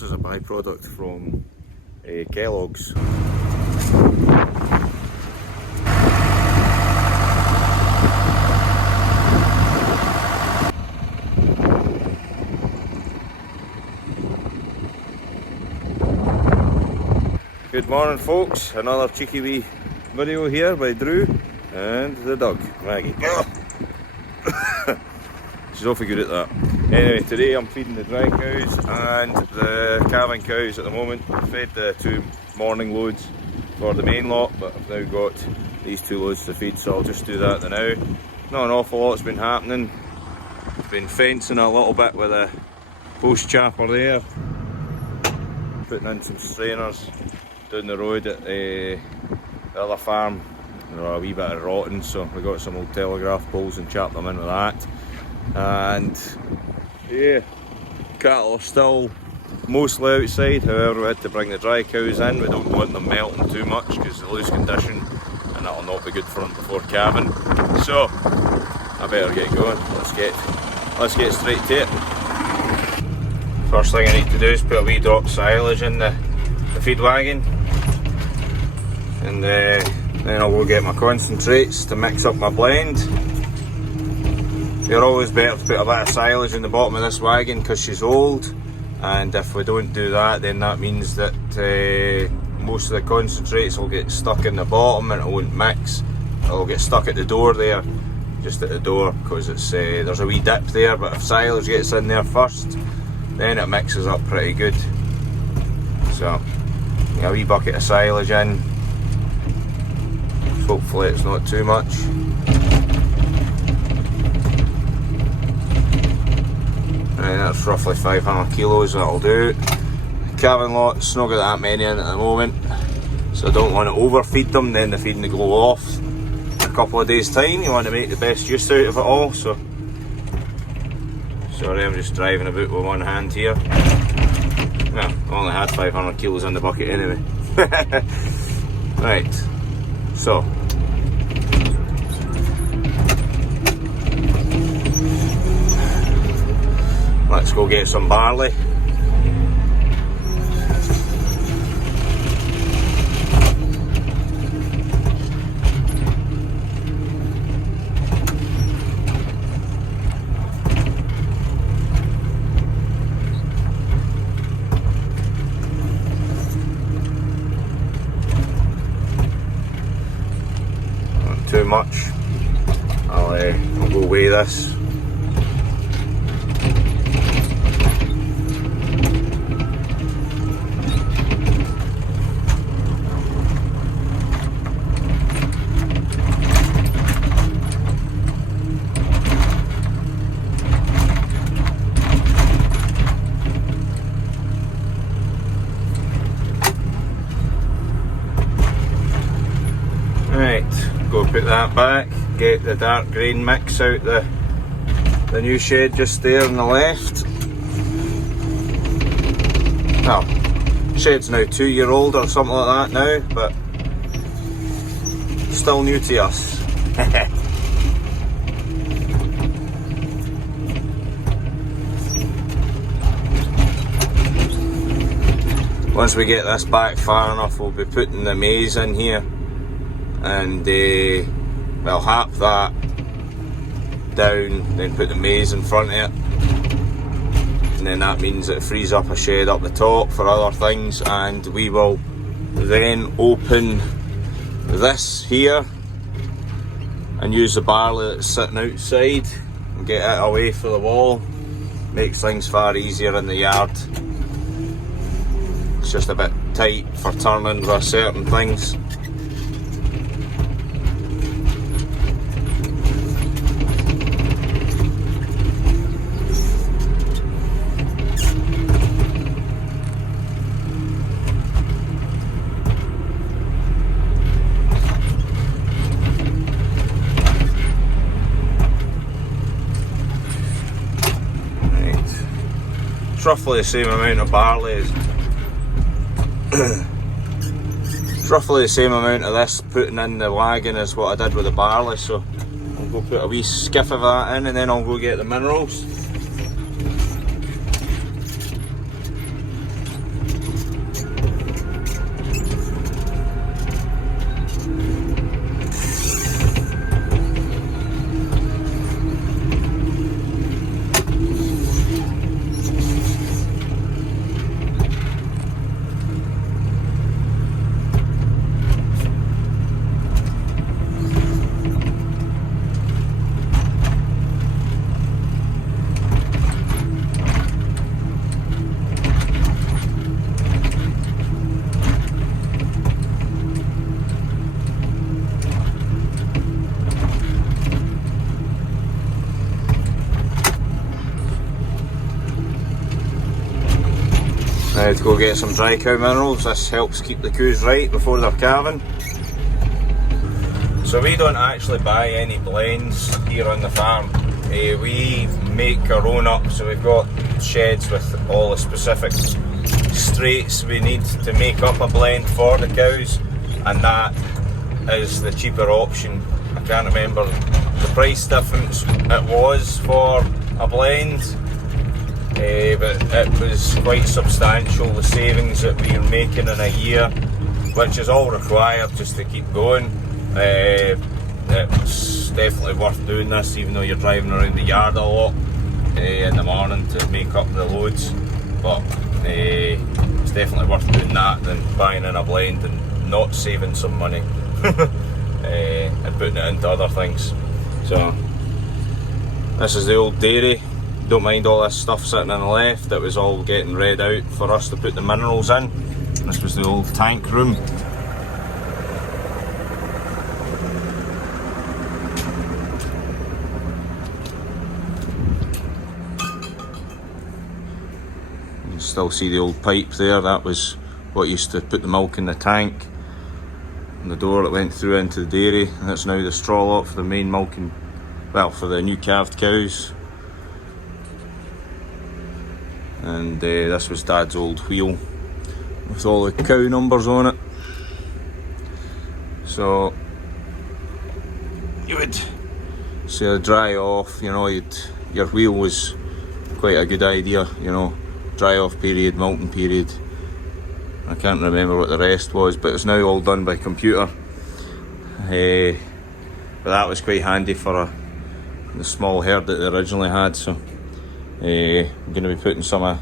This is a byproduct from Kellogg's. Good morning folks, another cheeky wee video here by Drew and the dog, Maggie. She's awfully good at that. Anyway, today I'm feeding the dry cows and the calving cows at the moment. I fed the 2 morning loads for the main lot, but I've now got these 2 loads to feed, so I'll just do that now. Not an awful lot's been happening. I've been fencing a little bit with a post chapper there, putting in some strainers down the road at the other farm. They're a wee bit of rotten, so we got some old telegraph poles and chapped them in with that. And yeah, cattle are still mostly outside. However, we had to bring the dry cows in. We don't want them melting too much because they lose condition and that'll not be good for them before calving. So I better get going. Let's get straight to it. First thing I need to do is put a wee drop of silage in the feed wagon, and then I'll go get my concentrates to mix up my blend. They're always better to put a bit of silage in the bottom of this wagon because she's old, and if we don't do that, then that means that most of the concentrates will get stuck in the bottom and it won't mix. It'll get stuck at the door there, just at the door, because it's there's a wee dip there, but if silage gets in there first, then it mixes up pretty good. So a wee bucket of silage in, hopefully it's not too much. Right, that's roughly 500 kilos, that'll do. Calving lot's not got that many in at the moment, so I don't want to overfeed them, then the feeding will go off in a couple of days time. You want to make the best use out of it all, so sorry, I'm just driving about with one hand here. Well, I only had 500 kilos in the bucket anyway. Right, so let's go get some barley. Not too much. I'll go weigh this. Right, go put that back, get the dark grain mix out the new shed just there on the left. Well, shed's now 2-year-old or something like that now, but still new to us. Once we get this back far enough, we'll be putting the maize in here, and we'll hap that down, then put the maize in front of it, and then that means it frees up a shed up the top for other things, and we will then open this here and use the barley that's sitting outside and get it away from the wall. Makes things far easier in the yard. It's just a bit tight for turning with certain things. It's roughly the same amount of barley. It's roughly the same amount of this putting in the wagon as what I did with the barley, so I'll go put a wee skiff of that in and then I'll go get the minerals. Now to go get some dry cow minerals. This helps keep the cows right before they're calving. So we don't actually buy any blends here on the farm. We make our own up, so we've got sheds with all the specific straights we need to make up a blend for the cows, and that is the cheaper option. I can't remember the price difference it was for a blend, but it was quite substantial, the savings that we are making in a year, which is all required just to keep going. It's definitely worth doing this, even though you're driving around the yard a lot in the morning to make up the loads, but it's definitely worth doing that than buying in a blend and not saving some money and putting it into other things. So this is the old dairy. Don't mind all this stuff sitting on the left, that was all getting read out for us to put the minerals in. This was the old tank room. Still see the old pipe there, that was what used to put the milk in the tank, and the door that went through into the dairy. That's now the straw lot for the main milking, well, for the new calved cows. And this was Dad's old wheel with all the cow numbers on it. So you would say dry off, you know, your wheel was quite a good idea, you know. Dry off period, milking period. I can't remember what the rest was, but it's now all done by computer. But that was quite handy for the small herd that they originally had. So I'm going to be putting some of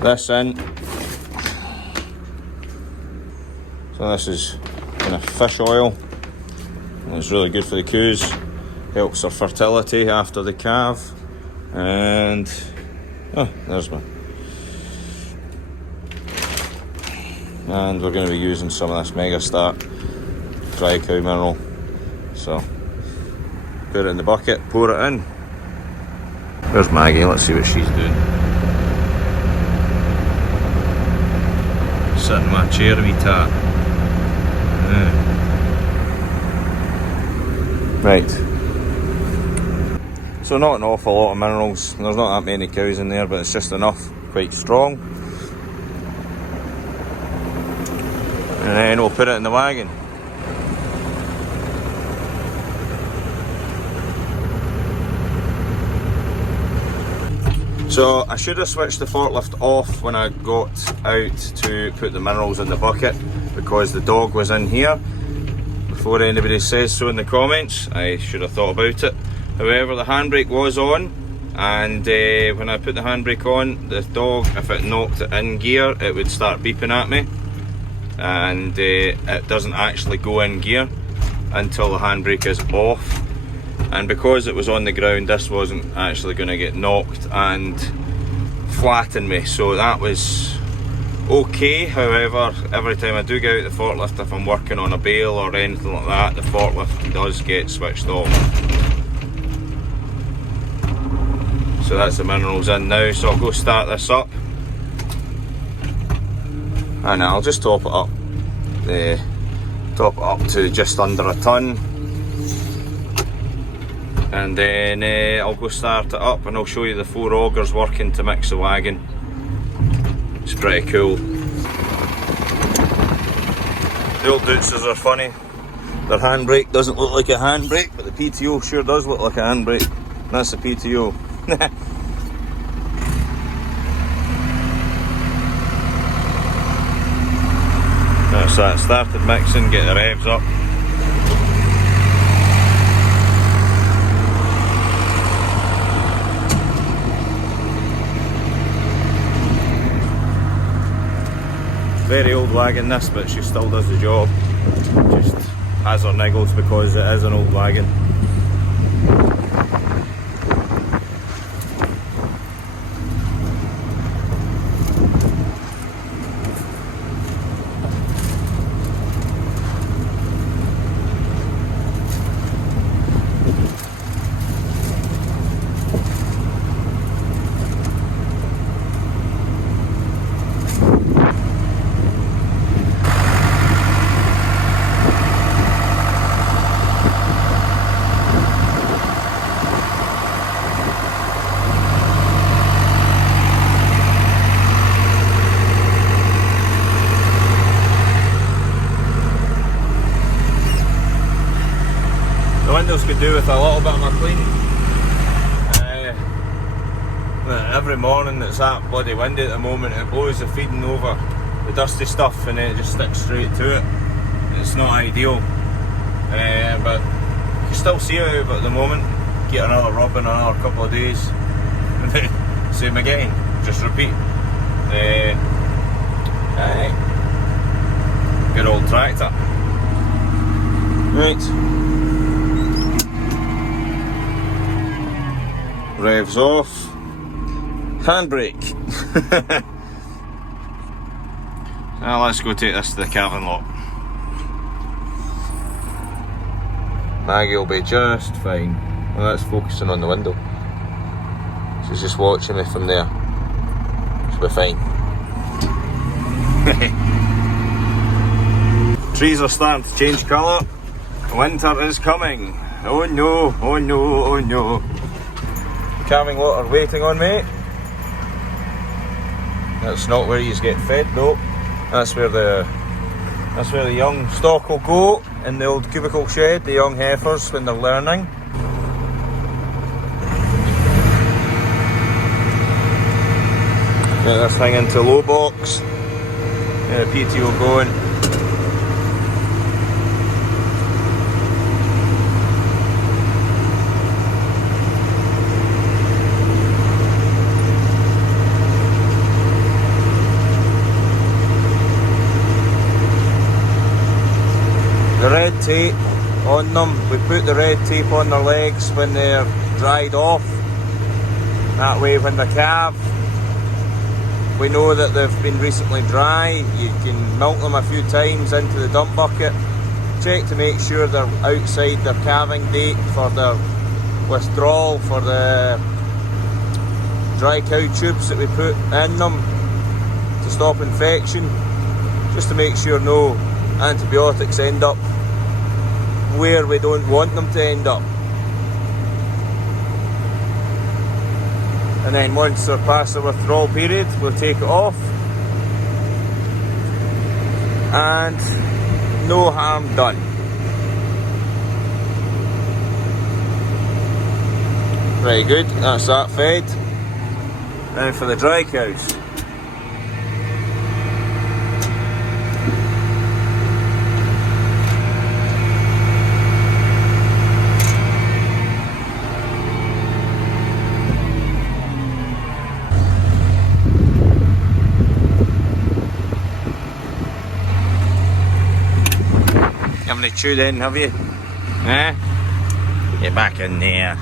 this in. So this is kind of fish oil. And it's really good for the cows. Helps their fertility after the calve. And oh, there's one. And we're going to be using some of this Mega Start dry cow mineral. So put it in the bucket, pour it in. There's Maggie, let's see what she's doing. Sitting in my chair, wee tat. Right. So not an awful lot of minerals. There's not that many cows in there, but it's just enough, quite strong. And then we'll put it in the wagon. So I should have switched the forklift off when I got out to put the minerals in the bucket, because the dog was in here. Before anybody says so in the comments, I should have thought about it. However, the handbrake was on, and when I put the handbrake on, the dog, if it knocked it in gear, it would start beeping at me. And it doesn't actually go in gear until the handbrake is off, and because it was on the ground, this wasn't actually going to get knocked and flatten me, so that was okay. However, every time I do get out the forklift, if I'm working on a bale or anything like that, the forklift does get switched off. So that's the minerals in now, so I'll go start this up. And I'll just top it up to just under a ton, and then I'll go start it up, and I'll show you the 4 augers working to mix the wagon. It's pretty cool. The old Dutzes are funny. Their handbrake doesn't look like a handbrake, but the PTO sure does look like a handbrake. That's the PTO. That's that, started mixing, get the revs up. Very old wagon this, but she still does the job. Just has her niggles because it is an old wagon. windows could do with a little bit of a clean. Every morning it's that bloody windy at the moment, it blows the feeding over the dusty stuff and then it just sticks straight to it. It's not ideal, but you can still see it out at the moment. Get another rub in another couple of days. Same again, just repeat. Good old tractor. Right. Revs off. Handbrake. Now let's go take this to the cabin lot. Maggie will be just fine. Well, that's focusing on the window. She's just watching me from there. She'll be fine. Trees are starting to change colour. Winter is coming. Oh no, oh no, oh no. Calving lot are waiting on me. That's not where you get fed though. That's where the young stock will go in the old cubicle shed, the young heifers when they're learning. Get this thing into low box. Get the PTO going. The red tape on them, we put the red tape on their legs when they're dried off. That way when they calve, we know that they've been recently dry. You can milk them a few times into the dump bucket. Check to make sure they're outside their calving date for their withdrawal for the dry cow tubes that we put in them to stop infection. Just to make sure no antibiotics end up where we don't want them to end up. And then once they're past the withdrawal period, we'll take it off. And no harm done. Very good, that's that fed. Now for the dry cows. You haven't chewed in, have you? Eh? Get back in there.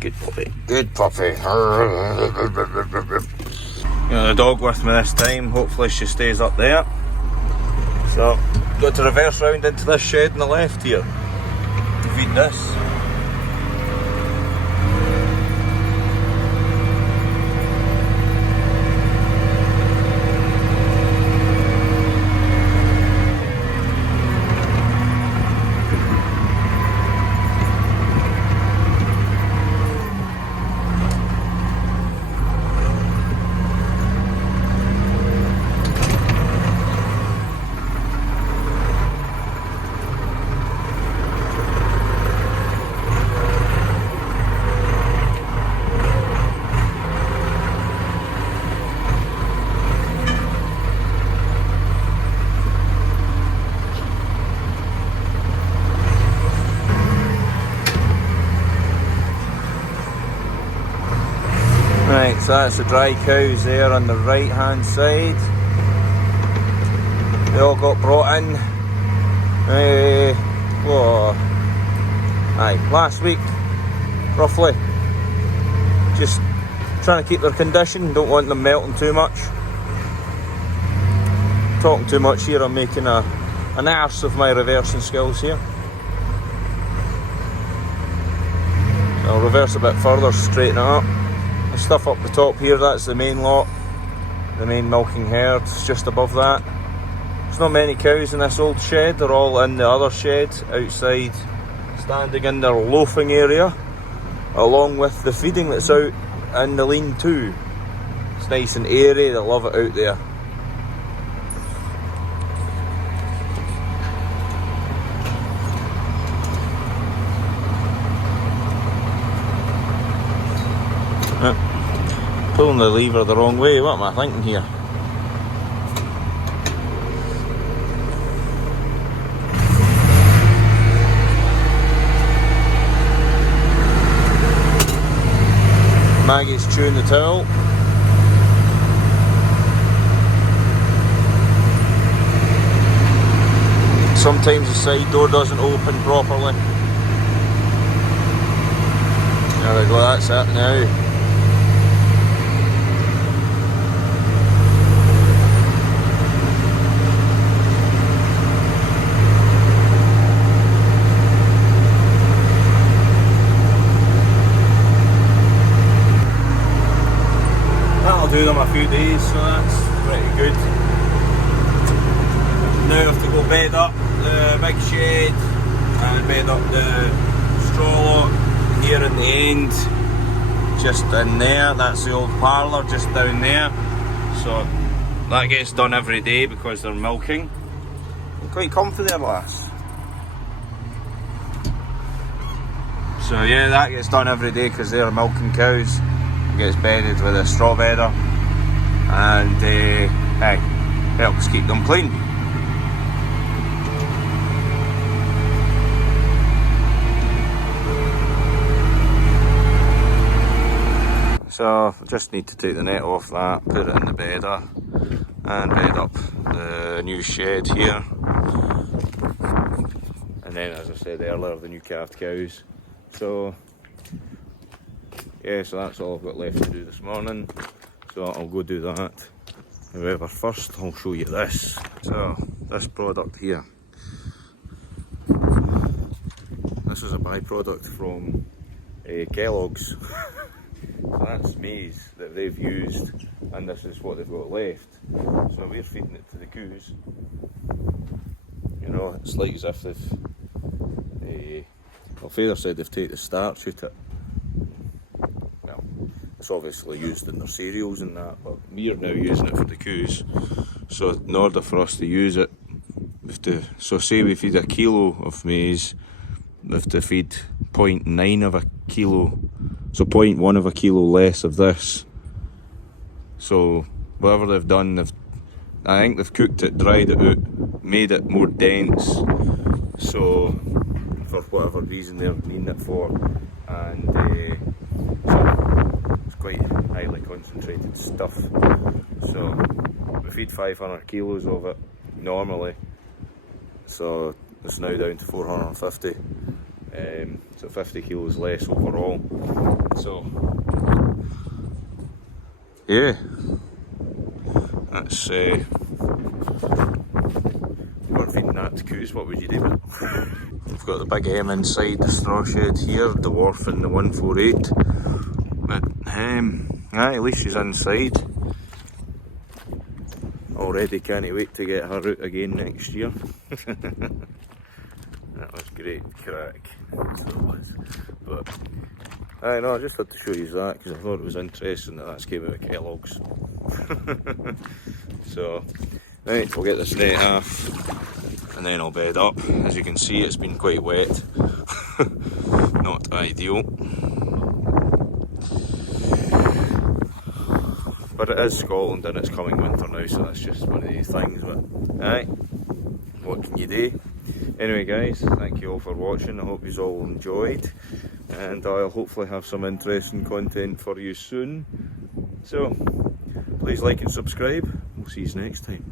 Good puppy. Good puppy. Got the dog with me this time. Hopefully she stays up there. So, got to reverse round into this shed on the left here. Feed this. Right, so that's the dry cows there on the right hand side. They all got brought in last week, roughly. Just trying to keep their condition, don't want them melting too much. Talking too much here, I'm making an arse of my reversing skills here. I'll reverse a bit further, straighten it up. The stuff up the top here, that's the main lot, the main milking herd, just above that. There's not many cows in this old shed, they're all in the other shed outside, standing in their loafing area, along with the feeding that's out in the lean-to. It's nice and airy, they love it out there. Pulling the lever the wrong way, what am I thinking here? Maggie's chewing the towel. Sometimes the side door doesn't open properly. There we go, that's it now. That'll do them a few days, so that's pretty good. Now I have to go bed up the big shed and bed up the straw lot here in the end, just in there. That's the old parlour just down there, so that gets done every day because they're milking. Quite comfy there, lass. So yeah, that gets done every day because they're milking cows. It gets bedded with a straw bedder and helps keep them clean. So just need to take the net off that, put it in the bedder and bed up the new shed here. And then, as I said earlier, the new calved cows. So yeah, so that's all I've got left to do this morning. So I'll go do that. However, first I'll show you this. So this product here. This is a byproduct from Kellogg's. So that's maize that they've used, and this is what they've got left. So we're feeding it to the cows. You know, it's like as if they've, well, Father said they've taken the starch out it. Well, it's obviously used in their cereals and that, but we're now using it for the cows. So in order for us to use it, we have to, so say we feed a kilo of maize, we have to feed 0.9 of a kilo. So 0.1 of a kilo less of this. So whatever they've done, I think they've cooked it, dried it out, made it more dense. So for whatever reason they're needing it for, and so it's quite highly concentrated stuff. So we feed 500 kilos of it normally. So it's now down to 450. So 50 kilos less overall. So yeah, that's we're feeding that to cows. What would you do with it? We've got the big M inside the straw shed here, the wharf and the 148. But at least she's inside. Already can't wait to get her out again next year. That was great crack. But I know, I just had to show you that because I thought it was interesting that that's came out of Kellogg's. So, right, we'll get this net off and then I'll bed up. As you can see, it's been quite wet. Not ideal. But it is Scotland and it's coming winter now, so that's just one of these things. But aye, what can you do? Anyway guys, thank you all for watching. I hope you all enjoyed, and I'll hopefully have some interesting content for you soon. So please like and subscribe. We'll see you next time.